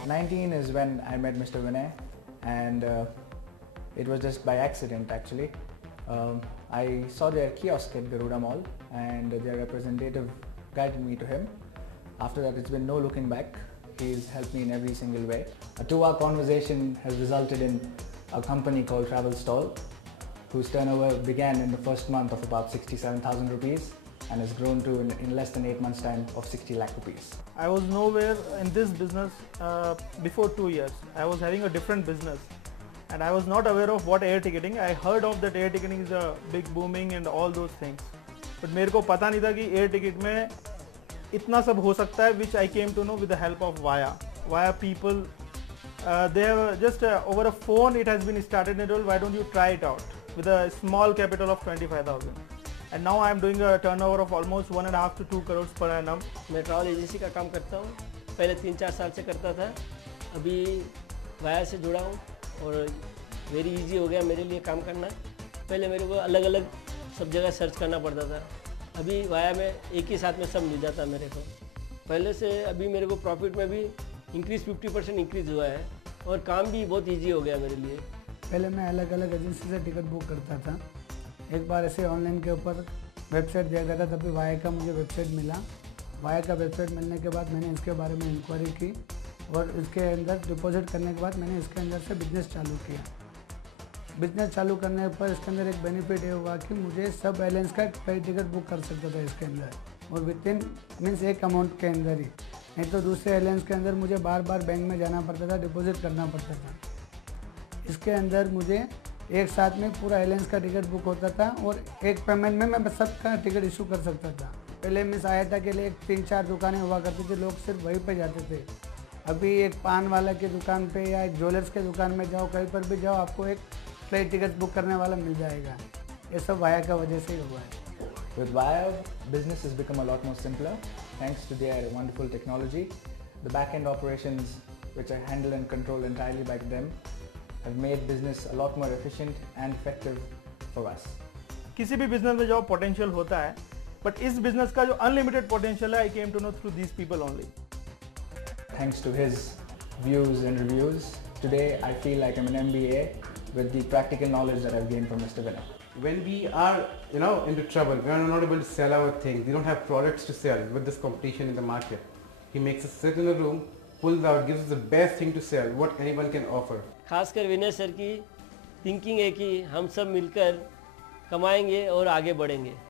At 19 is when I met Mr. Vinay, and it was just by accident actually. I saw their kiosk at Garuda Mall, and their representative guided me to him. After that, it's been no looking back. He's helped me in every single way. A 2-hour conversation has resulted in a company called Travel Stall, whose turnover began in the first month of about 67,000 rupees and has grown to in less than 8 months' time of 60 lakh rupees. I was nowhere in this business before 2 years. I was having a different business and I was not aware of what air ticketing. I heard of that air ticketing is a big booming and all those things. But मेरे को पता नहीं था कि air ticket में इतना सब हो सकता है, which I came to know with the help of Vaya. Vaya people, they have just over a phone it has been started and all. Why don't you try it out with a small capital of 25,000? And now I am doing a turnover of almost 1.5 to 2 crores per annum. मैं travel agency का काम करता हूँ, पहले 3-4 साल से करता था, अभी वाया से जुड़ा हूँ और वेरी इजी हो गया मेरे लिए काम करना। पहले मेरे को अलग अलग सब जगह सर्च करना पड़ता था, अभी वाया में एक ही साथ में सब मिल जाता मेरे को। पहले से अभी मेरे को प्रॉफिट में भी इंक्रीज़ 50% इंक्रीज़ हुआ है और काम भी बहुत ईजी हो गया मेरे लिए। पहले मैं अलग अलग एजेंसी से टिकट बुक करता था। एक बार ऐसे ऑनलाइन के ऊपर वेबसाइट दिया गया था, तभी वाया का मुझे वेबसाइट मिला। वाया का वेबसाइट मिलने के बाद मैंने इसके बारे में इंक्वायरी की और इसके अंदर डिपॉजिट करने के बाद मैंने इसके अंदर से बिज़नेस चालू किया। बिज़नेस चालू करने पर इसके अंदर एक बेनिफिट ये हुआ कि मुझे सब एयरलाइंस का फ्लाइट टिकट बुक कर सकता था इसके अंदर, और विद इन मीन्स एक अमाउंट के अंदर ही। नहीं तो दूसरे एयरलाइंस के अंदर मुझे बार बार बैंक में जाना पड़ता था, डिपॉजिट करना पड़ता था। इसके अंदर मुझे एक साथ में पूरा एयरलाइंस का टिकट बुक होता था और एक पेमेंट में मैं सबका टिकट इशू कर सकता था। पहले मैं सहायता के लिए 3-4 दुकानें हुआ करती थी, लोग सिर्फ वहीं पे जाते थे। अभी एक पान वाला की दुकान पे या एक ज्वेलर्स के दुकान में जाओ, कहीं पर भी जाओ, आपको एक फ्लाइट टिकट बुक करने वाला मिल जाएगा। ये सब वाया का वजह से ही हुआ है। With Vaya, business has become a lot more simpler thanks to their wonderful technology. The back-end operations, which are handled and controlled entirely by them, have made business a lot more efficient and effective for us. किसी भी business में जो potential होता है, but इस business का जो unlimited potential है, I came to know through these people only. Thanks to his views and reviews, today I feel like I'm an MBA with the practical knowledge that I've gained from Mr. Vinay. When we are, into trouble, we are not able to sell our things, we don't have products to sell with this competition in the market. He makes us sit in a room, pulls out, gives us the best thing to sell, what anyone can offer. खासकर विनय sir की thinking है कि हम सब मिलकर कमाएंगे और आगे बढ़ेंगे।